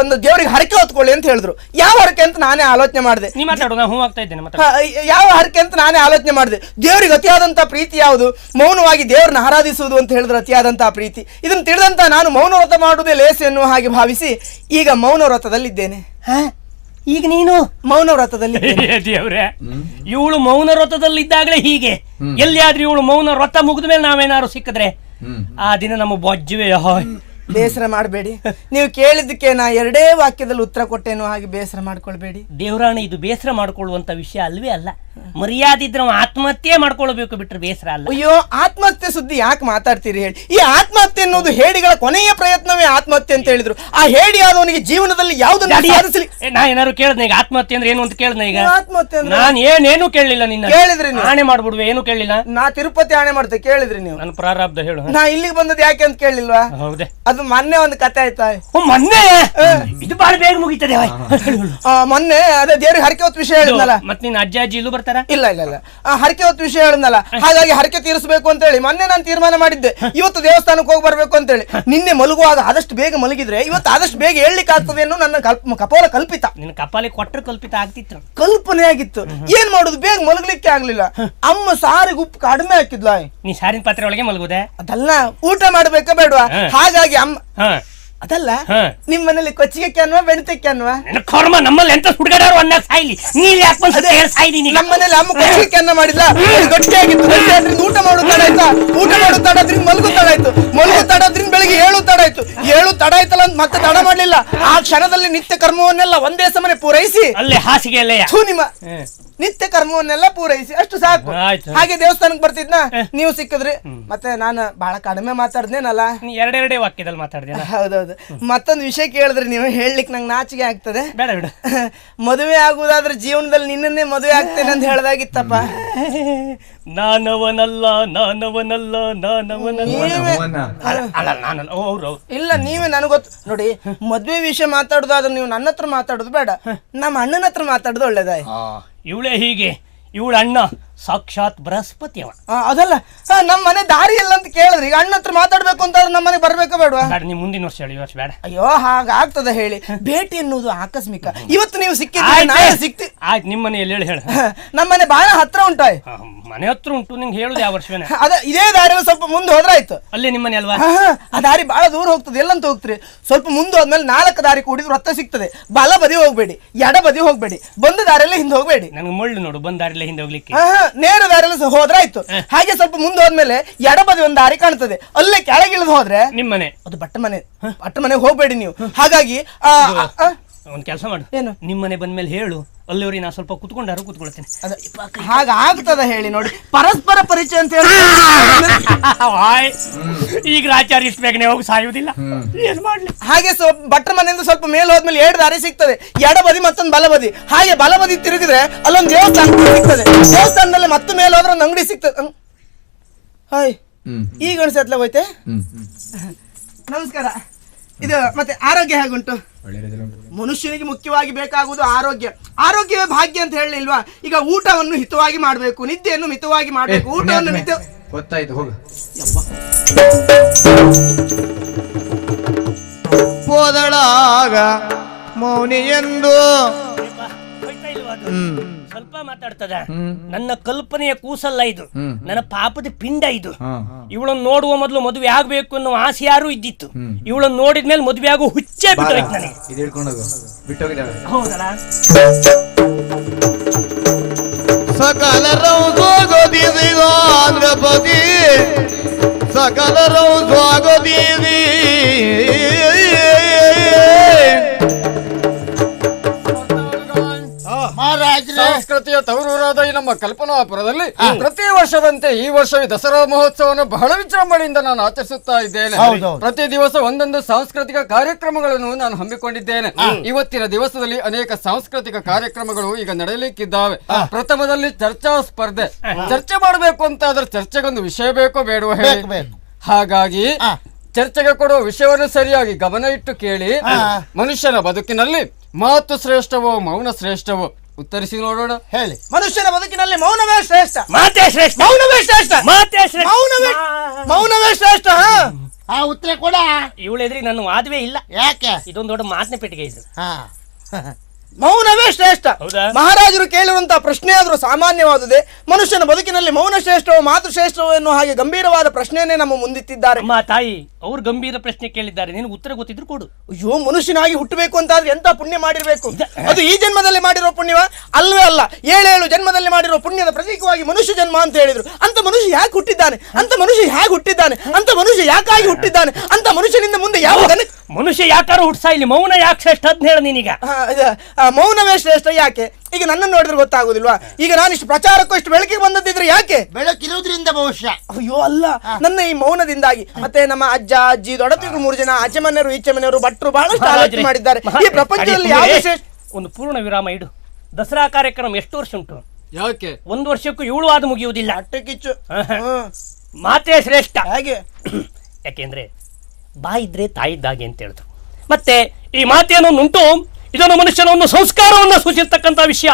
ಒಂದು ದೇವರಿಗೆ ಹರಕೆ ಹೊತ್ಕೊಳ್ಳಿ ಅಂತ ಹೇಳಿದ್ರು. ಯಾವ ಹರಕೆ ಅಂತ ನಾನೇ ಆಲೋಚನೆ ಮಾಡಿದೆ. ಯಾವ ಹರಕೆ ಅಂತ ನಾನೇ ಆಲೋಚನೆ ಮಾಡಿದೆ. ದೇವರಿಗೆ ಅತಿಯಾದಂತ ಪ್ರೀತಿ ಯಾವುದು? ಮೌನವಾಗಿ ದೇವರನ್ನ ಆರಾಧಿಸುವುದು ಅಂತ ಹೇಳಿದ್ರೆ ಅತಿಯಾದಂತಹ ಪ್ರೀತಿ. ಇದನ್ನು ತಿಳಿದಂತ ನಾನು ಮೌನ ವ್ರತ ಮಾಡುವುದೇ ಲೇಸು ಎನ್ನುವ ಹಾಗೆ ಭಾವಿಸಿ ಈಗ ಮೌನ ವ್ರತದಲ್ಲಿದ್ದೇನೆ. ಈಗ ನೀನು ಮೌನ ವ್ರತದಲ್ಲಿ ದೇವ್ರೆ, ಇವಳು ಮೌನ ವ್ರತದಲ್ಲಿದ್ದಾಗಲೇ ಹೀಗೆ. ಎಲ್ಲಿಯಾದ್ರೂ ಇವಳು ಮೌನ ವ್ರತ ಮುಗಿದ ಮೇಲೆ ನಾವೇನಾದ್ರು ಸಿಕ್ಕಿದ್ರೆ ಆ ದಿನ ನಮ್ಮ ಬೊಜ್ಜುವೆ. ಬೇಸರ ಮಾಡಬೇಡಿ. ನೀವು ಕೇಳಿದ್ದಕ್ಕೆ ನಾ 2 ವಾಕ್ಯದಲ್ಲಿ ಉತ್ತರ ಕೊಟ್ಟೇನೋ, ಹಾಗೆ ಬೇಸರ ಮಾಡ್ಕೊಳ್ಬೇಡಿ. ದೇವರಾಣ, ಇದು ಬೇಸರ ಮಾಡ್ಕೊಳ್ಳುವಂತ ವಿಷಯ ಅಲ್ವೇ ಅಲ್ಲ. ಮರ್ಯಾದೆ ಇದ್ರೆ ಆತ್ಮಹತ್ಯೆ ಮಾಡ್ಕೊಳ್ಬೇಕು, ಬಿಟ್ರೆ ಬೇಸರ ಅಲ್ಲ. ಅಯ್ಯೋ, ಆತ್ಮಹತ್ಯೆ ಸುದ್ದಿ ಯಾಕೆ ಮಾತಾಡ್ತೀರಿ ಹೇಳಿ? ಈ ಆತ್ಮಹತ್ಯೆ ಅನ್ನೋದು ಹೇಡಿಗಳ ಕೊನೆಯ ಪ್ರಯತ್ನವೇ ಆತ್ಮಹತ್ಯೆ ಅಂತ ಹೇಳಿದ್ರು. ಆ ಹೇಡಿ ಆದವನಿಗೆ ಜೀವನದಲ್ಲಿ ಯಾವುದನ್ನು ಸಾಧಿಸಲಿ. ನಾ ಏನಾದ್ರು ಕೇಳಿದ್ನ ಈಗ ಆತ್ಮಹತ್ಯೆ ಅಂದ್ರೆ ಏನು ಅಂತ ಕೇಳಿದ್ನ? ಈಗ ಆತ್ಮಹತ್ಯೆ ಅಂದ್ರೆ ನಾನು ಏನೇನು ಕೇಳಲಿಲ್ಲ. ನಿನ್ನ ಕೇಳಿದ್ರಿ? ಆಣೆ ಮಾಡ್ಬಿಡ್ವೆ, ಏನು ಕೇಳಿಲ್ಲ. ನಾ ತಿರುಪತಿ ಆಣೆ ಮಾಡ್ತೆ, ಕೇಳಿದ್ರಿ ನೀವು? ನನ್ನ ಪ್ರಾರಬ್ಧ ಹೇಳು. ನಾ ಇಲ್ಲಿಗೆ ಬಂದದ್ದು ಯಾಕೆ ಅಂತ ಕೇಳಿಲ್ವಾ? ಹೌದೇ, ಅದು ಮೊನ್ನೆ ಒಂದು ಕತೆ ಆಯ್ತಾ? ಮೊನ್ನೆ ಇದು ಬಾಳ ಬೇಗ ಮುಗಿತದೆ. ಮೊನ್ನೆ ಅದೇ ದೇವ್ರಿಗೆ ಹರಕೆ ಹೊತ್ತು ವಿಷಯ ಹೇಳಿದ್ನಲ್ಲ. ಮತ್ತೆ ನಿನ್ನ ಅಜ್ಜಿ ಇಲ್ಲೂ ಬರ್ತಾರ? ಇಲ್ಲ ಇಲ್ಲ ಇಲ್ಲ, ಹರಕೆ ಹೊತ್ತು ವಿಷಯ ಹೇಳಿದ್ನಲ್ಲ. ಹಾಗಾಗಿ ಹರಕೆ ತೀರಿಸಬೇಕು ಅಂತ ಹೇಳಿ ಮೊನ್ನೆ ನಾನು ತೀರ್ಮಾನ ಮಾಡಿದ್ದೆ, ಇವತ್ತು ದೇವಸ್ಥಾನಕ್ಕೆ ಹೋಗಿ ಬರ್ಬೇಕು ಅಂತ ಹೇಳಿ. ನಿನ್ನೆ ಮಲಗುವಾಗ ಆದಷ್ಟು ಬೇಗ ಮಲಗಿದ್ರೆ ಇವತ್ತು ಆದಷ್ಟು ಬೇಗ ಹೇಳಲಿಕ್ಕೆ ಆಗ್ತದೆ ಅನ್ನೋ ನನ್ನ ಕಪೋಲ ಕಲ್ಪಿತ. ನಿನ್ನ ಕಪಾಲಿ ಕೊಟ್ಟರೆ ಕಲ್ಪಿತ ಆಗ್ತಿತ್ತು, ಕಲ್ಪನೆ ಆಗಿತ್ತು. ಏನ್ ಮಾಡುದು, ಬೇಗ ಮಲಗಲಿಕ್ಕೆ ಆಗ್ಲಿಲ್ಲ. ಅಮ್ಮ ಸಾರಿಗೆ ಉಪ್ಪು ಕಡಿಮೆ ಹಾಕಿದ್ಲ. ನೀ ಸಾರಿನ ಪಾತ್ರೆ ಒಳಗೆ ಮಲಗುದೆ? ಅದಲ್ಲ, ಊಟ ಮಾಡ್ಬೇಕಾ ಬೇಡವಾ? ಹಾಗಾಗಿ ಅಮ್ಮ ಅದಲ್ಲ, ನಿಮ್ ಮನೇಲಿ ಕೊಚ್ಚಿಗೆ ಅನ್ವಾ ಬೆಣ್ತಕ್ಕೆ ಅನ್ವಾ? ಕರ್ಮ, ನಮ್ಮಲ್ಲಿ ಎಂತ ಸುಡ್ಗಾಡಾರು ಅನ್ನ ಸಾಯ್ಲಿ. ನೀವ್ ಯಾಕೆ ನಮ್ಮ ಮನೇಲಿ ಅಮ್ಮ ಕೊಚ್ಚಿಗೆ ಅನ್ನ ಮಾಡಿಲ್ಲ, ಗಟ್ಟಿಯಾಗಿತ್ತು. ಗಟ್ಟಿಯಾದ್ರಿಂದ ಊಟ ಮಾಡೋದು ತಡ ಆಯ್ತಾ? ಊಟ ಮಾಡೋದು ತಡ ಆದ್ರಿಂದ ಮಲಗು ತಡ ಆಯ್ತು. ಮಲಗು ತಡ ಆದ್ರಿಂದ ಬೆಳಿಗ್ಗೆ 7 ತಡ ಆಯ್ತು. 7 ತಡ ಆಯ್ತಲ್ಲ ಅಂತ ಮತ್ತೆ ತಡ ಮಾಡ್ಲಿಲ್ಲ. ಆ ಕ್ಷಣದಲ್ಲಿ ನಿತ್ಯ ಕರ್ಮವನ್ನೆಲ್ಲ ಒಂದೇ ಸಮನೆ ಪೂರೈಸಿ ಅಲ್ಲೇ ಹಾಸಿಗೆ ನಿಮ್ಮ ನಿತ್ಯ ಕರ್ಮವನ್ನೆಲ್ಲ ಪೂರೈಸಿ ಅಷ್ಟು ಸಾಕು. ಹಾಗೆ ದೇವಸ್ಥಾನಕ್ಕೆ ಬರ್ತಿದ್ನ, ನೀವು ಸಿಕ್ಕಿದ್ರಿ. ಮತ್ತೆ ನಾನು ಬಹಳ ಕಡಿಮೆ ಮಾತಾಡ್ದೇನಲ್ಲ, 2 ವಾಕ್ಯದಲ್ಲಿ ಮಾತಾಡ್ದೆ. ಹೌದೌದು. ಮತ್ತೊಂದು ವಿಷಯ ಕೇಳಿದ್ರೆ ನೀವು ಹೇಳಲಿಕ್ಕೆ ನಂಗೆ ನಾಚಿಕೆ ಆಗ್ತದೆ. ಬೇಡ ಬೇಡ. ಮದುವೆ ಆಗುದಾದ್ರೆ ಜೀವನದಲ್ಲಿ ನಿನ್ನನ್ನೇ ಮದುವೆ ಆಗ್ತೇನೆ ಅಂತ ಹೇಳ್ದಾಗಿತ್ತಪ್ಪ. ನಾನವನಲ್ಲ ನಾನವನಲ್ಲ ನಾನವನಲ್ಲ. ಇಲ್ಲ, ನೀವೇ ನನಗೊತ್ತು ನೋಡಿ. ಮದ್ವೆ ವಿಷಯ ಮಾತಾಡುದಾದ್ರೆ ನೀವು ನನ್ನ ಹತ್ರ ಮಾತಾಡುದು ಬೇಡ, ನಮ್ಮ ಅಣ್ಣನ ಹತ್ರ ಮಾತಾಡುದು ಒಳ್ಳೇದಾಯ್. ಇವಳೇ ಹೀಗೆ, ಇವಳ ಅಣ್ಣ ಸಾಕ್ಷಾತ್ ಬೃಹಸ್ಪತಿ ಅವ. ಅದಲ್ಲ, ನಮ್ಮ ಮನೆ ದಾರಿ ಇಲ್ಲ ಅಂತ ಕೇಳಿದ್ರಿ. ಈಗ ಅಣ್ಣ ಹತ್ರ ಮಾತಾಡ್ಬೇಕು ಅಂತ ನಮ್ಮ ಮನೆಗೆ ಬರ್ಬೇಕಾ ಬೇಡವಾ? ನೀವು ಮುಂದಿನ ವರ್ಷ ಹೇಳಿ, ವರ್ಷ ಬೇಡ. ಅಯ್ಯೋ, ಹಾಗಾಗ್ತದೆ ಹೇಳಿ. ಭೇಟಿ ಎನ್ನುವುದು ಆಕಸ್ಮಿಕ. ಇವತ್ತು ನೀವು ಸಿಕ್ಕಿದ್ರೆ ನಾಳೆ ಸಿಕ್ತಿ. ಆಯ್ತು, ನಿಮ್ಮ ಮನೆಯಲ್ಲಿ ಹೇಳಿ. ಹೇಳ, ನಮ್ಮ ಮನೆ ಬಹಳ ಹತ್ರ ಉಂಟಾಯ್. ಮನೆ ಹತ್ರ ಉಂಟು, ನಿಂಗೆ ಹೇಳುದು ಯಾವ ವರ್ಷವೇನೆ. ಅದ ಇದೇ ದಾರಿಯಲ್ಲಿ ಸ್ವಲ್ಪ ಮುಂದೆ ಹೋದ್ರಾಯ್ತು. ಅಲ್ಲೇ ನಿಮ್ಮ ಮನೆ ಅಲ್ವಾ? ಆ ದಾರಿ ಬಹಳ ದೂರ ಹೋಗ್ತದೆ. ಎಲ್ಲಂತ ಹೋಗ್ತೀರಿ? ಸ್ವಲ್ಪ ಮುಂದೆ ಹೋದ್ಮೇಲೆ 4 ದಾರಿ ಕೂಡಿದ್ರು ರಸ್ತೆ ಸಿಗ್ತದೆ. ಬಲ ಬದಿ ಹೋಗ್ಬೇಡಿ, ಎಡ ಬದಿ ಹೋಗ್ಬೇಡಿ, ಬಂದ ದಾರಿಯಲ್ಲೇ ಹಿಂದೆ ಹೋಗ್ಬೇಡಿ. ನನಗೆ ಮುಳ್ಳು ನೋಡು, ಬಂದ ದಾರಿಯಲ್ಲೇ ಹಿಂದೆ ಹೋಗ್ಲಿಕ್ಕೆ. ನೇರ ದಾರಿಯಲ್ಲಿ ಹೋದ್ರಾಯ್ತು. ಹಾಗೆ ಸ್ವಲ್ಪ ಮುಂದೆ ಹೋದ್ಮೇಲೆ ಎಡ ಬದಿ ಒಂದು ದಾರಿ ಕಾಣ್ತದೆ, ಅಲ್ಲೇ ಕೆಳಗಿಳಿದು ಹೋದ್ರೆ ನಿಮ್ಮ ಮನೆ. ಅದು ಬಟ್ಟ ಮನೆಗೆ ಹೋಗ್ಬೇಡಿ ನೀವು. ಹಾಗಾಗಿ ಒಂದ್ ಕೆಲಸ ಮಾಡು, ಏನು? ನಿಮ್ಮ ಮನೆ ಬಂದ್ಮೇಲೆ ಹೇಳು, ಅಲ್ಲಿವರಿಗೆ ನಾ ಸ್ವಲ್ಪ ಕುತ್ಕೊಳ್ತೇನೆ. ಹಾಗಾಗ್ತದ ಹೇಳಿ ನೋಡಿ, ಪರಸ್ಪರ ಪರಿಚಯ ಅಂತ ಹೇಳಿ. ಈಗ ಆಚಾರ್ಯ ಇಷ್ಟು ಬೇಗನೆ ಹೋಗಿ ಸಾಯುವುದಿಲ್ಲ, ಏನ್ ಮಾಡ್ಲಿ? ಹಾಗೆ ಭಟ್ರ ಮನೆಯಿಂದ ಸ್ವಲ್ಪ ಮೇಲೆ ಹೋದ್ಮೇಲೆ 2 ದಾರಿ ಸಿಗ್ತದೆ, ಎಡ ಬದಿ ಮತ್ತೊಂದು ಬಲ ಬದಿ. ಹಾಗೆ ಬಲ ಬದಿ ತಿರುಗಿದ್ರೆ ಅಲ್ಲೊಂದು ದೇವಸ್ಥಾನ ಸಿಗ್ತದೆ. ದೇವಸ್ಥಾನದಲ್ಲಿ ಮತ್ತೆ ಮೇಲೆ ಹೋದ್ರೆ ಒಂದು ಅಂಗಡಿ ಸಿಗ್ತದೆ. ಹಾಯ್, ಈಗ ಅನ್ಸತ್ಲ ಹೋಯ್ತೆ. ನಮಸ್ಕಾರ. ಇದು ಮತ್ತೆ ಆರೋಗ್ಯ ಹೇಗುಂಟು? ಮನುಷ್ಯನಿಗೆ ಮುಖ್ಯವಾಗಿ ಬೇಕಾಗುವುದು ಆರೋಗ್ಯ. ಆರೋಗ್ಯವೇ ಭಾಗ್ಯ ಅಂತ ಹೇಳಿಲ್ವಾ? ಈಗ ಊಟವನ್ನು ಹಿತವಾಗಿ ಮಾಡಬೇಕು, ನಿದ್ದೆಯನ್ನು ಮಿತವಾಗಿ ಮಾಡಬೇಕು. ಊಟವನ್ನು ಮಿತ ಗೊತ್ತಾಯ್ತು, ಹೋಗು. ಹೋದಳಾಗ ಮೌನಿ ಎಂದು ಹೋಯ್ತಾ ಇಲ್ವಾ ಅದು? ಸ್ವಲ್ಪ ಮಾತಾಡ್ತದ. ನನ್ನ ಕಲ್ಪನೆಯ ಕೂಸಲ್ಲ ಇದು, ನನ್ನ ಪಾಪದ ಪಿಂಡ ಇದು. ಇವಳನ್ನು ನೋಡುವ ಮೊದಲು ಮದುವೆ ಆಗ್ಬೇಕು ಅನ್ನೋ ಆಸೆ ಯಾರು ಇದ್ದಿತ್ತು. ಇವಳನ್ನು ನೋಡಿದ್ಮೇಲೆ ಮದುವೆ ಆಗೋ ಹುಚ್ಚೆ ಬಿಟ್ಟೋಯ್ತು ನನಗೆ. ಇದು ಹಿಡ್ಕೊಂಡೋಗು, ಬಿಟ್ಟೋಗಿದ್ದಾಳೆ. ಹೌದಲ್ಲ? ಸಕಲರವು ಸ್ವಾಗತಿಸಿದ ಆಂಧ್ರಪತಿ, ಸಕಲರವು ಸ್ವಾಗತಿಸಿ ಸಂಸ್ಕೃತಿಯ ತವರೂರಾದ ಈ ನಮ್ಮ ಕಲ್ಪನಾಪುರದಲ್ಲಿ ಪ್ರತಿ ವರ್ಷದಂತೆ ಈ ವರ್ಷವೇ ದಸರಾ ಮಹೋತ್ಸವವನ್ನು ಬಹಳ ವಿಜೃಂಭಣೆಯಿಂದ ನಾನು ಆಚರಿಸುತ್ತಾ ಇದ್ದೇನೆ. ಪ್ರತಿ ದಿವಸ ಒಂದೊಂದು ಸಾಂಸ್ಕೃತಿಕ ಕಾರ್ಯಕ್ರಮಗಳನ್ನು ನಾನು ಹಮ್ಮಿಕೊಂಡಿದ್ದೇನೆ. ಇವತ್ತಿನ ದಿವಸದಲ್ಲಿ ಅನೇಕ ಸಾಂಸ್ಕೃತಿಕ ಕಾರ್ಯಕ್ರಮಗಳು ಈಗ ನಡೆಯಲಿಕ್ಕಿದ್ದಾವೆ. ಪ್ರಥಮದಲ್ಲಿ ಚರ್ಚಾ ಸ್ಪರ್ಧೆ. ಚರ್ಚೆ ಮಾಡಬೇಕು ಅಂತ ಆದ್ರೆ ಚರ್ಚೆಗೊಂದು ವಿಷಯ ಬೇಕೋ ಬೇಡವೋ ಹೇಳಿ. ಹಾಗಾಗಿ ಚರ್ಚೆಗೆ ಕೊಡುವ ವಿಷಯವನ್ನು ಸರಿಯಾಗಿ ಗಮನ ಇಟ್ಟು ಕೇಳಿ. ಮನುಷ್ಯನ ಬದುಕಿನಲ್ಲಿ ಮಾತು ಶ್ರೇಷ್ಠವೋ ಮೌನ ಶ್ರೇಷ್ಠವೋ? ಉತ್ತರಿಸಿ ನೋಡೋಣ. ಹೇಳಿ. ಮನುಷ್ಯನ ಬದುಕಿನಲ್ಲಿ ಮೌನವೇ ಶ್ರೇಷ್ಠ. ಮಾತೇ ಶ್ರೇಷ್ಠ. ಮೌನವೇ ಶ್ರೇಷ್ಠ. ಮಾತೇ ಶ್ರೇಷ್ಠ. ಮೌನವೇ ಶ್ರೇಷ್ಠ. ಉತ್ತರ ಕೊಡ. ಇವಳ ಎದುರಿಗೆ ನನ್ನ ವಾದವೇ ಇಲ್ಲ. ಯಾಕೆ? ಇದೊಂದು ದೊಡ್ಡ ಮಾತನೆ ಪೆಟ್ಟಿಗೆ ಇದು. ಮೌನವೇ ಶ್ರೇಷ್ಠ. ಹೌದಾ? ಮಹಾರಾಜರು ಕೇಳಿರುವಂತಹ ಪ್ರಶ್ನೆ ಆದರೂ ಸಾಮಾನ್ಯವಾದುದೇ. ಮನುಷ್ಯನ ಬದುಕಿನಲ್ಲಿ ಮೌನ ಶ್ರೇಷ್ಠವೋ ಮಾತು ಶ್ರೇಷ್ಠವೋ ಎನ್ನುವ ಹಾಗೆ ಗಂಭೀರವಾದ ಪ್ರಶ್ನೆಯನ್ನೇ ನಮ್ಮ ಮುಂದಿಟ್ಟಿದ್ದಾರೆ. ಅಮ್ಮ ತಾಯಿ, ಅವ್ರು ಗಂಭೀರ ಪ್ರಶ್ನೆ ಕೇಳಿದ್ದಾರೆ, ನಿನಗೆ ಉತ್ತರ ಗೊತ್ತಿದ್ರು ಕೊಡು. ಅಯ್ಯೋ, ಮನುಷ್ಯನಾಗಿ ಹುಟ್ಟಬೇಕು ಅಂತಾದ್ರೆ ಎಂತ ಪುಣ್ಯ ಮಾಡಿರ್ಬೇಕು? ಅದು ಈ ಜನ್ಮದಲ್ಲಿ ಮಾಡಿರೋ ಪುಣ್ಯವ? ಅಲ್ವೇ ಅಲ್ಲ. 7 ಜನ್ಮದಲ್ಲಿ ಮಾಡಿರೋ ಪುಣ್ಯದ ಪ್ರತೀಕವಾಗಿ ಮನುಷ್ಯ ಜನ್ಮ ಅಂತ ಹೇಳಿದ್ರು. ಅಂತ ಮನುಷ್ಯ ಯಾಕೆ ಹುಟ್ಟಿದ್ದಾನೆ? ಅಂತ ಮನುಷ್ಯ ಹೇಗೆ ಹುಟ್ಟಿದ್ದಾನೆ? ಅಂತ ಮನುಷ್ಯ ಯಾಕಾಗಿ ಹುಟ್ಟಿದ್ದಾನೆ? ಅಂತ ಮನುಷ್ಯನಿಂದ ಮುಂದೆ ಯಾವ ಮನುಷ್ಯ ಯಾಕಾರು ಹುಟ್ಸಾ ಇಲ್ಲಿ ಮೌನ ಯಾಕೆ ಶ್ರೇಷ್ಠ ಅಂತ ಹೇಳ ನೀನೀಗ. ಮೌನವೇ ಶ್ರೇಷ್ಠ ಯಾಕೆ? ಈಗ ನನ್ನನ್ನು ನೋಡಿದ್ರೆ ಗೊತ್ತಾಗುದಿಲ್ವಾ? ಈಗ ನಾನು ಇಷ್ಟು ಪ್ರಚಾರಕ್ಕೂ ಇಷ್ಟು ಬೆಳಕಿಗೆ ಬಂದದಿದ್ರೆ ಯಾಕೆ? ಬೆಳಕಿರುವುದರಿಂದ ಬಹುಶಃ. ಅಯ್ಯೋ ಅಲ್ಲ, ನನ್ನ ಈ ಮೌನದಿಂದಾಗಿ. ಮತ್ತೆ ನಮ್ಮ ಅಜ್ಜ ಅಜ್ಜಿ ದೊಡ್ಡತಿರು 3 ಜನ, ಆಚೆ ಮನೆಯವರು ಈಚೆ ಮನೆಯವರು, ಭಟ್ರು ಬಹಳಷ್ಟು ಆಲೋಚನೆ ಮಾಡಿದ್ದಾರೆ. ಈ ಪ್ರಪಂಚದಲ್ಲಿ ಯಾವುದು ಶ್ರೇಷ್ಠ? ಒಂದು ಪೂರ್ಣ ವಿರಾಮ ಇಡು. ದಸರಾ ಕಾರ್ಯಕ್ರಮ ಎಷ್ಟು ವರ್ಷ ಉಂಟು? ಯಾಕೆ? 1 ವರ್ಷಕ್ಕೂ 7 ವಾದ ಮುಗಿಯುವುದಿಲ್ಲ. ಅಟ್ಟೆ ಕಿಚ್ಚು. ಮಾತೇ ಶ್ರೇಷ್ಠ. ಹಾಗೆ. ಯಾಕೆಂದ್ರೆ ಬಾಯಿದ್ರೆ ತಾಯಿದ್ದಾಗೆ ಅಂತ ಹೇಳಿದ್ರು. ಮತ್ತೆ ಈ ಮಾತೇನೊಂದುಂಟು, ಇದನ್ನು ಮನುಷ್ಯನ ಒಂದು ಸಂಸ್ಕಾರವನ್ನು ಸೂಚಿಸತಕ್ಕಂಥ ವಿಷಯ.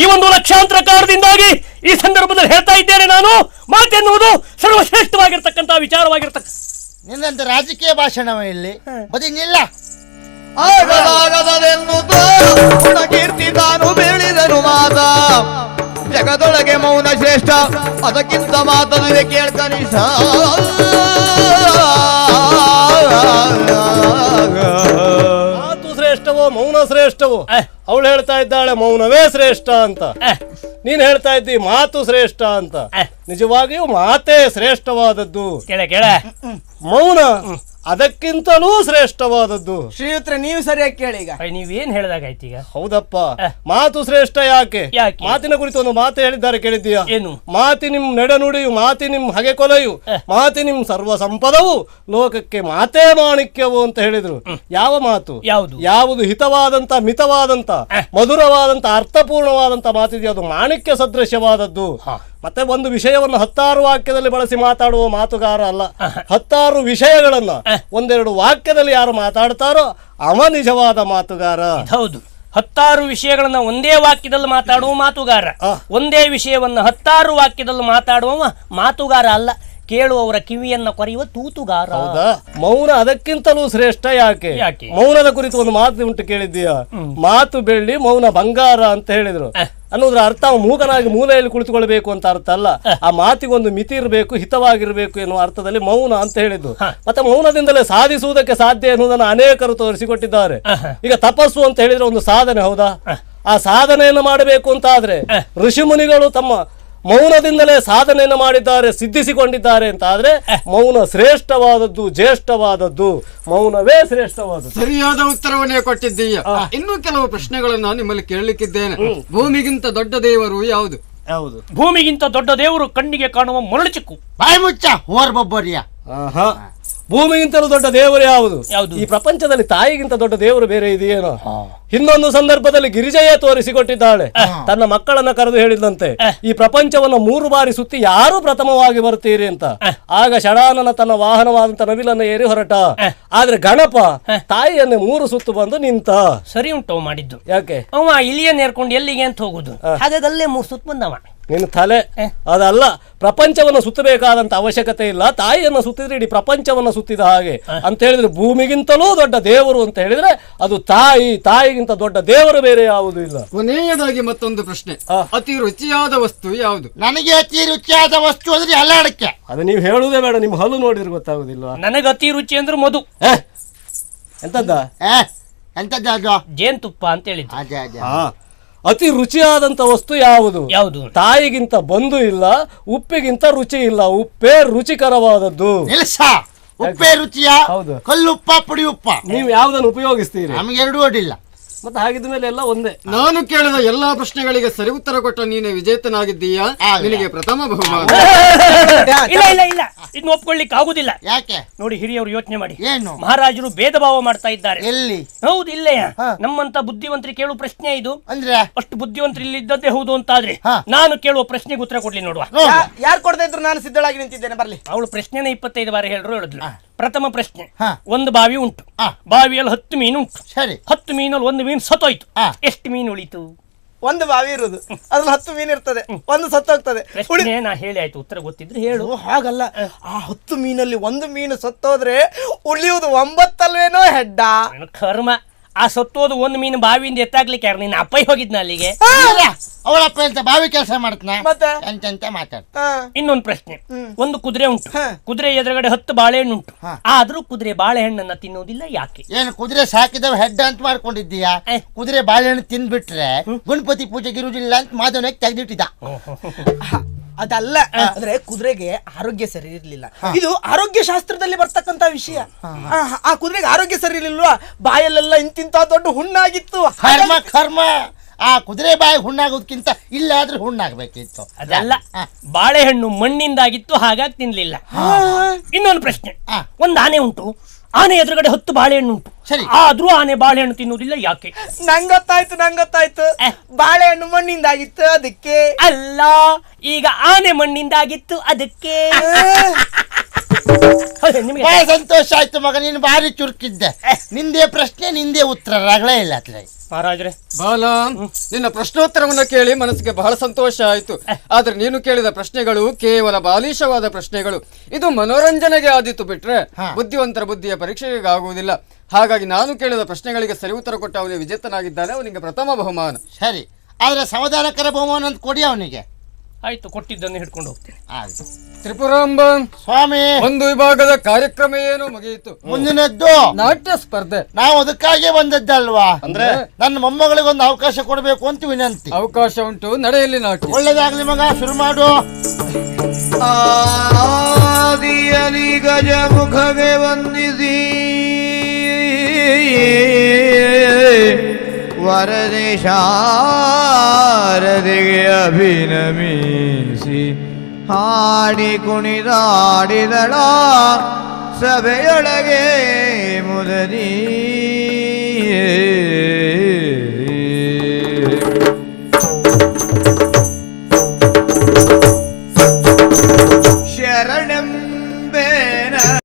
ಈ ಒಂದು ಲಕ್ಷಾಂತರ ಕಾರಣದಿಂದಾಗಿ ಈ ಸಂದರ್ಭದಲ್ಲಿ ಹೇಳ್ತಾ ಇದ್ದೇನೆ ನಾನು, ಮಾತೆನ್ನುವುದು ಸರ್ವಶ್ರೇಷ್ಠವಾಗಿರ್ತಕ್ಕಂಥ ವಿಚಾರವಾಗಿರ್ತಕ್ಕ. ನಿನ್ನಂತ ರಾಜಕೀಯ ಭಾಷಣವೇ ಇಲ್ಲಿ ಬದಿನಿಲ್ಲ. ಆಗದಾಗದೆನ್ನುತ್ತ ಗುಣಕೀರ್ತಿ ತಾನು ಬೆಳೆದನು ಮಾತ. ಜಗದೊಳಗೆ ಮೌನ ಶ್ರೇಷ್ಠ, ಅದಕ್ಕಿಂತ ಮಾತದುವೆ ಕೇಳ್ಕನಿಷ. ಮಾತು ಶ್ರೇಷ್ಠವೋ ಮೌನ ಶ್ರೇಷ್ಠವೋ? ಅವಳು ಹೇಳ್ತಾ ಇದ್ದಾಳೆ ಮೌನವೇ ಶ್ರೇಷ್ಠ ಅಂತ. ನೀನ್ ಹೇಳ್ತಾ ಇದ್ದಿ ಮಾತು ಶ್ರೇಷ್ಠ ಅಂತ. ನಿಜವಾಗಿಯೂ ಮಾತೇ ಶ್ರೇಷ್ಠವಾದದ್ದು. ಕೇಳ ಮೌನ ಅದಕ್ಕಿಂತಲೂ ಶ್ರೇಷ್ಠವಾದದ್ದು. ಶ್ರೀಯುತ್ರೆ, ನೀವು ಸರಿಯಾಗಿ ಕೇಳಿ. ಈಗ ನೀವೇನ್ ಹೇಳಿದಾಗಾಯ್ತು ಈಗ? ಹೌದಪ್ಪ, ಮಾತು ಶ್ರೇಷ್ಠ ಯಾಕೆ? ಯಾಕೆ? ಮಾತಿನ ಕುರಿತು ಒಂದು ಮಾತು ಹೇಳಿದ್ದಾರೆ, ಕೇಳಿದ್ದೀಯಾ? ಏನು? ಮಾತಿ ನಿಮ್ ನಡೆನುಡಿಯು, ಮಾತಿ ನಿಮ್ ಹಗೆ ಕೊಲೆಯು, ಮಾತಿ ನಿಮ್ ಸರ್ವ ಸಂಪದವು, ಲೋಕಕ್ಕೆ ಮಾತೇ ಮಾಣಿಕ್ಯವು ಅಂತ ಹೇಳಿದ್ರು. ಯಾವ ಮಾತು? ಯಾವುದು ಹಿತವಾದಂತ, ಮಿತವಾದಂತ, ಮಧುರವಾದಂತ, ಅರ್ಥಪೂರ್ಣವಾದಂತ ಮಾತಿದೆಯೋ ಅದು ಮಾಣಿಕ್ಯ ಸದೃಶ್ಯವಾದದ್ದು. ಮತ್ತೆ ಒಂದು ವಿಷಯವನ್ನು 10 ವಾಕ್ಯದಲ್ಲಿ ಬಳಸಿ ಮಾತಾಡುವ ಮಾತುಗಾರ ಅಲ್ಲ. 10 ವಿಷಯಗಳನ್ನ 1-2 ವಾಕ್ಯದಲ್ಲಿ ಯಾರು ಮಾತಾಡ್ತಾರೋ ಅವ ನಿಜವಾದ ಮಾತುಗಾರ. ಹೌದು, 10 ವಿಷಯಗಳನ್ನ ಒಂದೇ ವಾಕ್ಯದಲ್ಲಿ ಮಾತಾಡುವ ಮಾತುಗಾರ. ಒಂದೇ ವಿಷಯವನ್ನ 10 ವಾಕ್ಯದಲ್ಲಿ ಮಾತಾಡುವ ಮಾತುಗಾರ ಅಲ್ಲ, ಕೇಳುವವರ ಕಿವಿಯನ್ನ ಕೊರೆಯುವ ತೂತುಗಾರ. ಹೌದಾ? ಮೌನ ಅದಕ್ಕಿಂತಲೂ ಶ್ರೇಷ್ಠ ಯಾಕೆ? ಮೌನದ ಕುರಿತು ಒಂದು ಮಾತು ಉಂಟು, ಕೇಳಿದ್ದೀಯಾ? ಮಾತು ಬೆಳ್ಳಿ ಮೌನ ಬಂಗಾರ ಅಂತ ಹೇಳಿದ್ರು. ಅನ್ನೋದ್ರ ಅರ್ಥ ಮೂಗನಾಗಿ ಮೂಲೆಯಲ್ಲಿ ಕುಳಿತುಕೊಳ್ಬೇಕು ಅಂತ ಅರ್ಥ ಅಲ್ಲ. ಆ ಮಾತಿಗೊಂದು ಮಿತಿ ಇರಬೇಕು, ಹಿತವಾಗಿರ್ಬೇಕು ಎನ್ನುವ ಅರ್ಥದಲ್ಲಿ ಮೌನ ಅಂತ ಹೇಳಿದ್ದು. ಮತ್ತೆ ಮೌನದಿಂದಲೇ ಸಾಧಿಸುವುದಕ್ಕೆ ಸಾಧ್ಯ ಎನ್ನುವುದನ್ನು ಅನೇಕರು ತೋರಿಸಿಕೊಟ್ಟಿದ್ದಾರೆ. ಈಗ ತಪಸ್ಸು ಅಂತ ಹೇಳಿದ್ರೆ ಒಂದು ಸಾಧನೆ, ಹೌದಾ? ಆ ಸಾಧನೆಯನ್ನು ಮಾಡಬೇಕು ಅಂತ ಆದ್ರೆ ಋಷಿ ಮುನಿಗಳು ತಮ್ಮ ಮೌನದಿಂದಲೇ ಸಾಧನೆಯನ್ನು ಮಾಡಿದ್ದಾರೆ, ಸಿದ್ಧಿಸಿಕೊಂಡಿದ್ದಾರೆ ಅಂತ ಆದ್ರೆ ಮೌನ ಶ್ರೇಷ್ಠವಾದದ್ದು, ಜ್ಯೇಷ್ಠವಾದದ್ದು. ಮೌನವೇ ಶ್ರೇಷ್ಠವಾದದ್ದು. ಸರಿಯಾದ ಉತ್ತರವನ್ನೇ ಕೊಟ್ಟಿದ್ದೀಯ. ಇನ್ನೂ ಕೆಲವು ಪ್ರಶ್ನೆಗಳನ್ನ ನಿಮ್ಮಲ್ಲಿ ಕೇಳಲಿಕ್ಕಿದ್ದೇನೆ. ಭೂಮಿಗಿಂತ ದೊಡ್ಡ ದೇವರು ಯಾವುದು? ಹೌದು, ಭೂಮಿಗಿಂತ ದೊಡ್ಡ ದೇವರು ಕಣ್ಣಿಗೆ ಕಾಣುವ ಮರಳು ಚಿಕ್ಕು. ಬಾಯಿ ಮುಚ್ಚ ಓರ್ಬೊಬ್ಬರಿಯ. ಭೂಮಿಗಿಂತಲೂ ದೊಡ್ಡ ದೇವರು ಯಾವುದು? ಯಾವುದು? ಈ ಪ್ರಪಂಚದಲ್ಲಿ ತಾಯಿಗಿಂತ ದೊಡ್ಡ ದೇವರು ಬೇರೆ ಇದೆಯೇನೋ? ಇನ್ನೊಂದು ಸಂದರ್ಭದಲ್ಲಿ ಗಿರಿಜೆಯೇ ತೋರಿಸಿಕೊಟ್ಟಿದ್ದಾಳೆ. ತನ್ನ ಮಕ್ಕಳನ್ನ ಕರೆದು ಹೇಳಿದಂತೆ, ಈ ಪ್ರಪಂಚವನ್ನು 3 ಬಾರಿ ಸುತ್ತಿ ಯಾರು ಪ್ರಥಮವಾಗಿ ಬರ್ತೀರಿ ಅಂತ. ಆಗ ಷಡಾನನ ತನ್ನ ವಾಹನವಾದಂತ ನವಿಲನ್ನ ಏರಿ ಹೊರಟ. ಆದ್ರೆ ಗಣಪ ತಾಯಿಯನ್ನೇ 3 ಸುತ್ತು ಬಂದು ನಿಂತ. ಸರಿ ಉಂಟು ಮಾಡಿದ್ದು. ಯಾಕೆ? ಅವ ಇಲಿಯನ್ನ ಏರ್ಕೊಂಡು ಎಲ್ಲಿಗೆ ಅಂತ ಹೋಗುದು, ಹಾಗಾಗಿ ಅಲ್ಲೇ 3 ಸುತ್ತು ಬಂದವ. ನಿನ್ನ ತಲೆ ಅದಲ್ಲ. ಪ್ರಪಂಚವನ್ನು ಸುತ್ತಬೇಕಾದಂತ ಅವಶ್ಯಕತೆ ಇಲ್ಲ. ತಾಯಿಯನ್ನು ಸುತ್ತಿದ್ರೆ ಇಡೀ ಪ್ರಪಂಚವನ್ನು ಸುತ್ತಿದ ಹಾಗೆ ಅಂತ ಹೇಳಿದ್ರೆ, ಭೂಮಿಗಿಂತಲೂ ದೊಡ್ಡ ದೇವರು ಅಂತ ಹೇಳಿದ್ರೆ ಅದು ತಾಯಿ. ತಾಯಿಗಿಂತ ದೊಡ್ಡ ದೇವರು ಬೇರೆ ಯಾವುದೂ ಇಲ್ಲ. ಕೊನೆಯದಾಗಿ ಮತ್ತೊಂದು ಪ್ರಶ್ನೆ, ಅತಿ ರುಚಿಯಾದ ವಸ್ತು ಯಾವುದು? ನನಗೆ ಅತಿ ರುಚಿಯಾದ ವಸ್ತು ಅಂದ್ರೆ ಅಲ್ಲಾಡಕ್ಕೆ. ಅದು ನೀವು ಹೇಳುವುದೇ ಬೇಡ, ನಿಮ್ಮ ಹಲ್ಲು ನೋಡಿದ್ರೆ ಗೊತ್ತಾಗುದಿಲ್ವಾ? ನನಗೆ ಅತಿ ರುಚಿ ಅಂದ್ರೆ ಮಧು. ಎಂತದ್ದ? ಎಂತದ್ದು ಅದು? ಜೇನುತುಪ್ಪ ಅಂತ ಹೇಳಿದ್ದು. ಅದೇ ಅದೇ. ಅತಿ ರುಚಿಯಾದಂತ ವಸ್ತು ಯಾವುದು? ಯಾವುದು? ತಾಯಿಗಿಂತ ಬಂಧು ಇಲ್ಲ, ಉಪ್ಪಿಗಿಂತ ರುಚಿ ಇಲ್ಲ. ಉಪ್ಪೇ ರುಚಿಕರವಾದದ್ದು. ನಿಲ್ಸ. ಉಪ್ಪೇ ರುಚಿಯ? ಹೌದು. ಕಲ್ಲುಪ್ಪ ಪುಡಿ ಉಪ್ಪ? ನೀವು ಯಾವುದನ್ನು ಉಪಯೋಗಿಸ್ತೀರಿ? ನಮ್ಗೆ ಎರಡೂ ಅಡ್ಡಿಲ್ಲ. ಮತ್ತೆ ಹಾಗಿದ ಮೇಲೆ ಎಲ್ಲ ಒಂದೇ. ನಾನು ಕೇಳಿದ ಎಲ್ಲಾ ಪ್ರಶ್ನೆಗಳಿಗೆ ಸರಿ ಉತ್ತರ ಕೊಟ್ಟ ನೀನೆ ವಿಜೇತನಾಗಿದ್ದೀಯಾ. ನಿನಗೆ ಪ್ರಥಮ ಬಹುಮಾನ. ಇಲ್ಲ ಇಲ್ಲ ಇಲ್ಲ, ಇದನ್ನ ಒಪ್ಕೊಳ್ಳಿಕ್ಕೆ ಆಗುದಿಲ್ಲ. ಯಾಕೆ? ನೋಡಿ, ಹಿರಿಯವರು ಯೋಚನೆ ಮಾಡಿ. ಏನು? ಮಹಾರಾಜರು ಭೇದ ಭಾವ ಮಾಡ್ತಾ ಇದ್ದಾರೆ. ಎಲ್ಲಿ? ಹೌದು, ಇಲ್ಲೇ ನಮ್ಮಂತ ಬುದ್ಧಿವಂತರಿಗೆ ಕೇಳುವ ಪ್ರಶ್ನೆ ಇದು. ಅಂದ್ರೆ ಅಷ್ಟು ಬುದ್ಧಿವಂತರು ಇಲ್ಲಿದ್ದದ್ದೇ ಹೌದು ಅಂತಾದ್ರೆ ನಾನು ಕೇಳುವ ಪ್ರಶ್ನೆಗೆ ಉತ್ತರ ಕೊಡ್ಲಿ ನೋಡುವ. ಯಾರು ಕೊಡ್ತಾ ಇದ್ರು? ನಾನು ಸಿದ್ಧಳಾಗಿ ನಿಂತಿದ್ದೇನೆ, ಬರ್ಲಿ. ಅವಳು ಪ್ರಶ್ನೆನ 25 ಬಾರಿ ಹೇಳಿದ್ಲು. ಪ್ರಥಮ ಪ್ರಶ್ನೆ, ಒಂದು ಬಾವಿ ಉಂಟು, ಬಾವಿಯಲ್ಲಿ 10 ಮೀನು ಉಂಟು. ಸರಿ. 10 ಮೀನಲ್ಲಿ 1 ಮೀನು ಸತ್ತೋಯ್ತು. ಎಷ್ಟು ಮೀನು ಉಳಿತು? ಒಂದು ಬಾವಿ ಇರುದು, ಅದ್ರಲ್ಲಿ 10 ಮೀನು ಇರ್ತದೆ, ಒಂದು ಸತ್ತೋಗ್ತದೆ. ಪ್ರಶ್ನೆ ನಾ ಹೇಳಿ ಆಯ್ತು, ಉತ್ತರ ಗೊತ್ತಿದ್ರೆ ಹೇಳು. ಹಾಗಲ್ಲ, ಆ 10 ಮೀನಲ್ಲಿ 1 ಮೀನು ಸತ್ತೋದ್ರೆ ಉಳಿಯುವುದು 9 ಅಲ್ವೇನೋ ಹೆಡ್ಡ? ಕರ್ಮ, ಆ ಸತ್ತೋದು 1 ಮೀನು ಬಾವಿಯಿಂದ ಎತ್ತಾಗ್ಲಿಕ್ಕೆ ಯಾರು? ನಿನ್ನ ಅಪ್ಪಯ್ಯ ಹೋಗಿದ್ನ ಅಲ್ಲಿಗೆ. ಅವಳಪ್ಪ ಅಂತ ಬಾವಿ ಕೆಲಸ ಮಾಡ್ತಾನ ಮತ್ತೆ ಅಂತ ಮಾತಾಡ್ತ. ಇನ್ನೊಂದು ಪ್ರಶ್ನೆ, ಒಂದು ಕುದುರೆ ಉಂಟು, ಕುದುರೆ ಎದುರುಗಡೆ 10 ಬಾಳೆಹಣ್ಣು ಉಂಟು, ಆದ್ರೂ ಕುದುರೆ ಬಾಳೆಹಣ್ಣನ್ನ ತಿನ್ನೋದಿಲ್ಲ, ಯಾಕೆ? ಏನು ಕುದುರೆ ಸಾಕಿದವ ಹೆಡ್ ಅಂತ ಮಾಡ್ಕೊಂಡಿದ್ದೀಯಾ? ಕುದುರೆ ಬಾಳೆಹಣ್ಣು ತಿನ್ಬಿಟ್ರೆ ಗಣಪತಿ ಪೂಜೆಗೆ ಇರುವುದಿಲ್ಲ ಅಂತ ಮಾಧವನಿಗೆ ತೆಗೆದಿಟ್ಟಿದ್ದ. ಅದಲ್ಲ, ಅಂದ್ರೆ ಕುದುರೆಗೆ ಆರೋಗ್ಯ ಸರಿ ಇರ್ಲಿಲ್ಲ. ಇದು ಆರೋಗ್ಯ ಶಾಸ್ತ್ರದಲ್ಲಿ ಬರ್ತಕ್ಕಂತ ವಿಷಯ. ಆ ಕುದುರೆಗೆ ಆರೋಗ್ಯ ಸರಿ ಇರ್ಲಿಲ್ವಾ? ಬಾಯಲ್ಲೆಲ್ಲ ಇಂತಿಂತ ದೊಡ್ಡ ಹುಣ್ಣಾಗಿತ್ತು. ಕರ್ಮ ಕರ್ಮ. ಆ ಕುದುರೆ ಬಾಯಿ ಹುಣ್ಣಾಗೋದಕ್ಕಿಂತ ಇಲ್ಲಾದ್ರೂ ಹುಣ್ಣಾಗ್ಬೇಕಿತ್ತು. ಅದಲ್ಲ, ಬಾಳೆಹಣ್ಣು ಮಣ್ಣಿಂದಾಗಿತ್ತು, ಹಾಗಾಗಿ ತಿನ್ಲಿಲ್ಲ. ಇನ್ನೊಂದು ಪ್ರಶ್ನೆ, ಒಂದು ಆನೆ ಉಂಟು, ಆನೆ ಎದುರುಗಡೆ 10 ಬಾಳೆಹಣ್ಣು ಉಂಟು, ಆದ್ರೂ ಆನೆ ಬಾಳೆಹಣ್ಣು ತಿನ್ನುವುದಿಲ್ಲ, ಯಾಕೆ? ನಂಗೊತ್ತಾಯ್ತು. ಬಾಳೆಹಣ್ಣು ಮಣ್ಣಿಂದಾಗಿತ್ತು, ಅದಕ್ಕೆ. ಅಲ್ಲ, ಈಗ ಆನೆ ಮಣ್ಣಿಂದಾಗಿತ್ತು, ಅದಕ್ಕೆ. ಬಹಳ ಸಂತೋಷ ಆಯ್ತು ಮಗ, ನೀನು ಭಾರಿ ಚುರುಕಿದ್ದೆ. ನಿಂದೇ ಪ್ರಶ್ನೆ ನಿಂದೇ ಉತ್ತರ, ರಗಳೇ ಇಲ್ಲ ಅತ್ಲೇ. ಮಹಾರಾಜ್ರೆ, ಬಾಲ, ನಿನ್ನ ಪ್ರಶ್ನೋತ್ತರವನ್ನ ಕೇಳಿ ಮನಸ್ಸಿಗೆ ಬಹಳ ಸಂತೋಷ ಆಯ್ತು. ಆದ್ರೆ ನೀನು ಕೇಳಿದ ಪ್ರಶ್ನೆಗಳು ಕೇವಲ ಬಾಲಿಶವಾದ ಪ್ರಶ್ನೆಗಳು. ಇದು ಮನೋರಂಜನೆಗೆ ಆದಿತ್ತು ಬಿಟ್ರೆ ಬುದ್ಧಿವಂತರ ಬುದ್ಧಿಯ ಪರೀಕ್ಷೆಗೆ ಆಗುವುದಿಲ್ಲ. ಹಾಗಾಗಿ ನಾನು ಕೇಳಿದ ಪ್ರಶ್ನೆಗಳಿಗೆ ಸರಿ ಉತ್ತರ ಕೊಟ್ಟ ಅವನಿಗೆ ವಿಜೇತನಾಗಿದ್ದಾನೆ, ಅವನಿಗೆ ಪ್ರಥಮ ಬಹುಮಾನ. ಸರಿ, ಆದ್ರೆ ಸಮಾಧಾನಕರ ಬಹುಮಾನ ಅಂತ ಕೊಡಿ ಅವನಿಗೆ. ಆಯ್ತು, ಕೊಟ್ಟಿದ್ದನ್ನು ಹಿಡ್ಕೊಂಡು ಹೋಗ್ತೇನೆ. ತ್ರಿಪುರಾಂಬ ಸ್ವಾಮಿ, ಒಂದು ವಿಭಾಗದ ಕಾರ್ಯಕ್ರಮ ಏನು ಮುಗಿಯಿತು. ಮುಂದಿನದ್ದು ನಾಟ್ಯ ಸ್ಪರ್ಧೆ. ನಾವು ಅದಕ್ಕಾಗಿ ಬಂದದ್ದಲ್ವಾ? ಅಂದ್ರೆ ನನ್ನ ಮೊಮ್ಮಗಳಿಗೆ ಒಂದು ಅವಕಾಶ ಕೊಡಬೇಕು ಅಂತ ವಿನಂತಿ. ಅವಕಾಶ ಉಂಟು, ನಡೆಯಲ್ಲಿ ನಾಟ್ಯ. ಒಳ್ಳೇದಾಗ್ಲಿ ಮಗ, ಶುರು ಮಾಡು. ಆದಿಯಲಿ ಗಜ ಮುಖಗೆ ವಂದಿಸಿ ವರದೆ ಶಾರದೆಗೆ ಅಭಿನಮಿಸಿ ಹಾಡಿ ಕುಣಿದಾಡಿದಳ ಸಭೆಯೊಳಗೆ ಮುದದಿ.